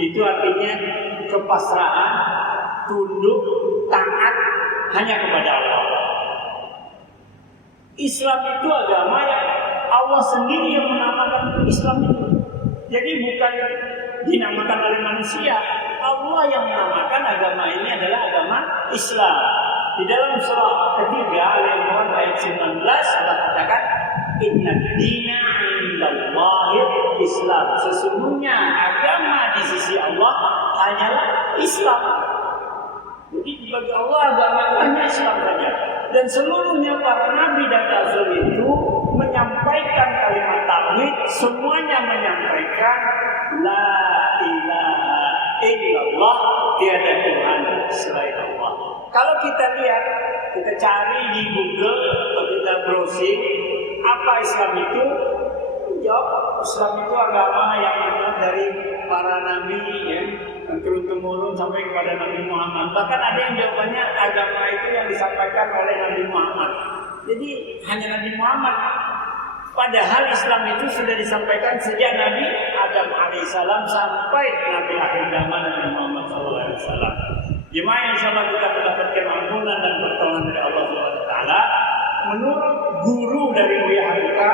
Itu artinya kepasrahan, tunduk, taat hanya kepada Allah. Islam itu agama yang Allah sendiri yang menamakan Islam itu. Jadi bukan dinamakan oleh manusia, Allah yang menamakan agama ini adalah agama Islam. Di dalam surah ketiga Al-Imran ayat 19 Allah katakan inna dina indallahil Islam. Sesungguhnya agama di sisi Allah hanyalah Islam. Jadi bagi Allah agama hanya Islam saja. Dan seluruhnya para nabi dan rasul itu menyampaikan kalimat tauhid, semuanya menyampaikan la ilaha illallah, tiada Tuhan selain Allah. Kalau kita lihat, kita cari di Google atau kita browsing apa Islam itu, jawab Islam itu agama yang ada dari para nabi ya, turun temurun sampai kepada Nabi Muhammad. Bahkan ada yang jawabannya agama itu yang disampaikan oleh Nabi Muhammad. Jadi hanya Nabi Muhammad. Padahal Islam itu sudah disampaikan sejak Nabi Adam alaihissalam sampai Nabi akhir zaman Nabi Muhammad SAW. Jemaah yang insyaallah kita mendapatkan ampunan dan pertolongan dari Allah SWT. Menurut guru dari Buya Hamka,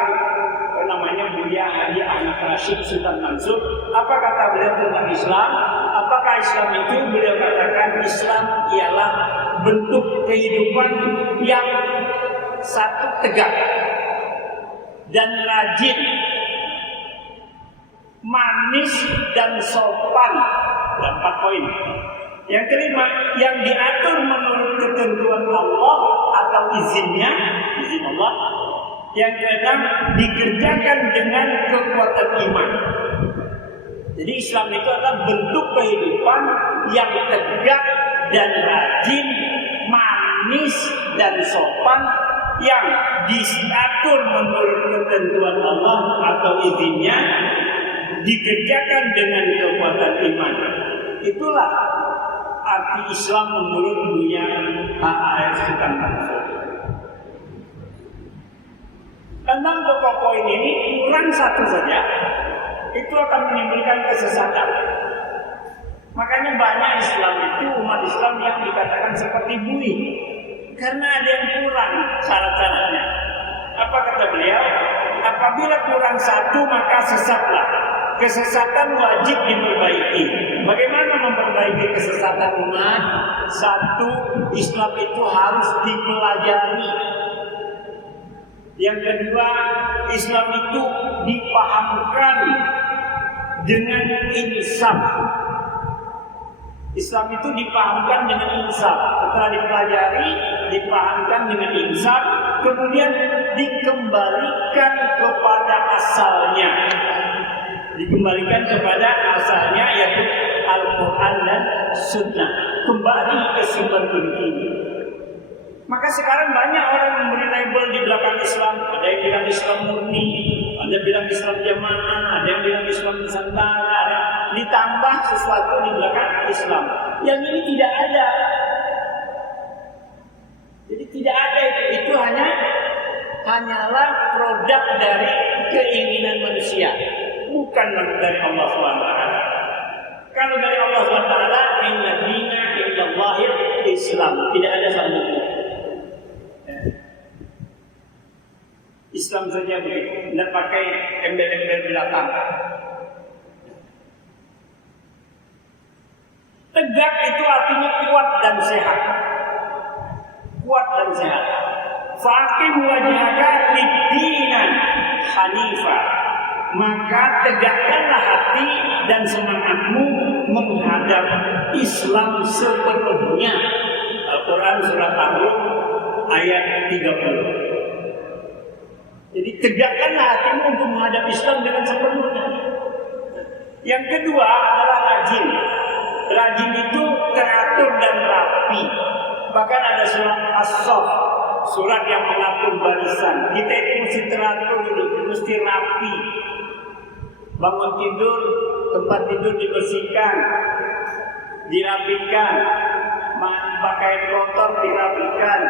namanya Buya Haji Ahmad Rashid Sultan Mansur, apa kata beliau tentang Islam? Apakah Islam itu? Beliau katakan Islam ialah bentuk kehidupan yang satu tegak dan rajin, manis dan sopan. Dan 4 poin. Yang kelima, yang diatur menurut ketentuan Allah atau izinnya, izin Allah. Yang keenam, dikerjakan dengan kekuatan iman. Jadi Islam itu adalah bentuk kehidupan yang tegak dan rajin, manis dan sopan, yang diatur menurut ketentuan Allah atau izinnya, dikerjakan dengan kekuatan iman. Itulah arti Islam menurut Buya H.A.S. Sultan Mansur. 6 pokok poin ini kurang satu saja, itu akan menimbulkan kesesatan. Makanya banyak Islam itu, umat Islam yang dikatakan seperti buih, karena ada yang kurang syarat-syaratnya. Apa kata beliau? Apabila kurang satu maka sesatlah. Kesesatan wajib diperbaiki. Bagaimana memperbaiki kesesatan umat? Satu, Islam itu harus dipelajari. Yang kedua, Islam itu dipahamkan dengan insaf. Islam itu dipahamkan dengan insaf. Setelah dipelajari, dipahamkan dengan insaf, kemudian dikembalikan kepada asalnya. Dikembalikan kepada asalnya, yaitu Al-Quran dan Sunnah. Kembali ke sumber intinya. Maka sekarang banyak orang memberi label di belakang Islam. Ada yang bilang Islam murni, ada yang bilang Islam jamaah, ada yang bilang Islam nusantara, ada ditambah sesuatu di belakang Islam. Yang ini tidak ada. Jadi tidak ada itu hanyalah produk dari keinginan manusia, bukan dari Allah SWT. Kalau dari Allah SWT, inna dina indallahil Islam, tidak ada sambungan. Islam saja begitu, tidak pakai embel-embel belakang. Tegak itu artinya kuat dan sehat. Kuat dan sehat. Faqim wajhaka lid-dinan hanifah. Maka tegakkanlah hati dan semangatmu menghadap Islam sepenuhnya. Al-Quran surah Al-Rum ayat 30. Jadi tegakkanlah hatimu untuk menghadap Islam dengan sepenuhnya. Yang kedua adalah rajin. Rajin itu teratur dan rapi. Bahkan ada surat As-Saff, surat yang mengatur barisan. Kita itu mesti teratur dulu, mesti rapi. Bangun tidur, tempat tidur dibersihkan, dirapikan. Pakaian kotor dirapikan.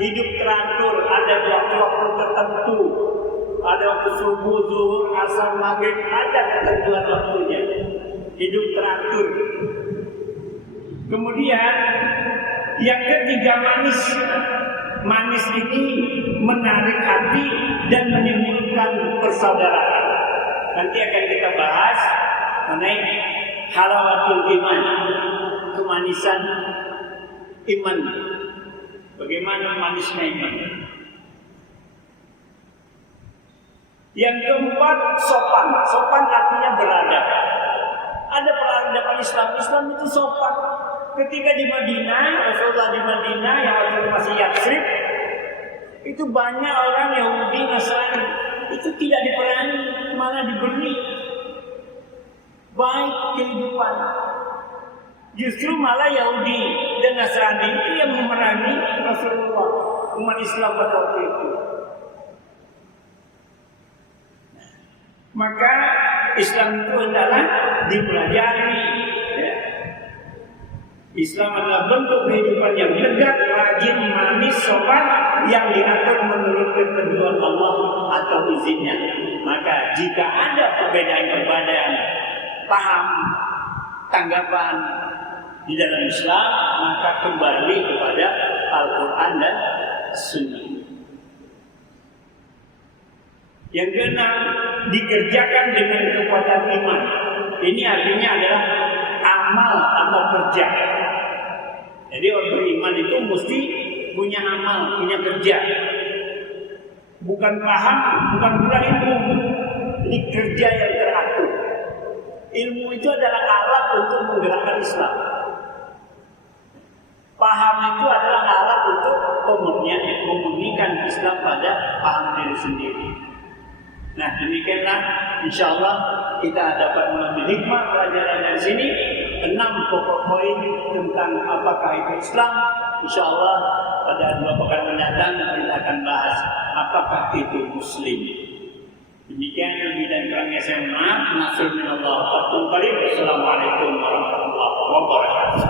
Hidup teratur, ada waktu-waktu tertentu. Ada waktu subuh, zuhur, asar, maghrib, ada ketentuan waktunya. hidup teratur. Kemudian yang ketiga manis. Manis ini menarik hati dan menimbulkan persaudaraan. Nanti akan kita bahas mengenai halawatul iman, kemanisan iman. Bagaimana manisnya iman? Yang keempat, sopan. Sopan artinya beradab. Ada peradaban Islam. Islam itu sopan. Ketika di Madinah, Rasulullah di Madinah yang waktu itu masih Yatsrib, itu banyak orang Yahudi, Nasrani. Itu tidak diperangi, malah diberi baik kehidupan. Justru malah Yahudi dan Nasrani itu yang memerangi Rasulullah, umat Islam pada waktu itu. Maka Islam itu adalah dipelajari. Islam adalah bentuk kehidupan yang tegak, rajin, manis, sopan, yang diatur menurut ketentuan Allah atau izinnya. Maka jika ada perbedaan-perbedaan paham, tanggapan di dalam Islam, maka kembali kepada Al-Quran dan Sunnah. Yang keenam, dikerjakan dengan kekuatan iman. Ini artinya adalah amal atau kerja. Jadi orang beriman itu mesti punya amal, punya kerja. Bukan paham, bukan pula ilmu. Ini kerja yang teratur. Ilmu itu adalah alat untuk menggerakkan Islam. Paham itu adalah alat untuk memurnikan Islam pada paham diri sendiri. Nah, demikianlah insya Allah kita dapat mengambil hikmah pelajaran dari sini. 6 pokok poin tentang apakah itu Islam. Insya Allah pada 2 pekan mendatang kita akan bahas apakah itu Muslim. Demikian lebih dan kurangnya saya mohon maaf. Assalamualaikum warahmatullahi wabarakatuh.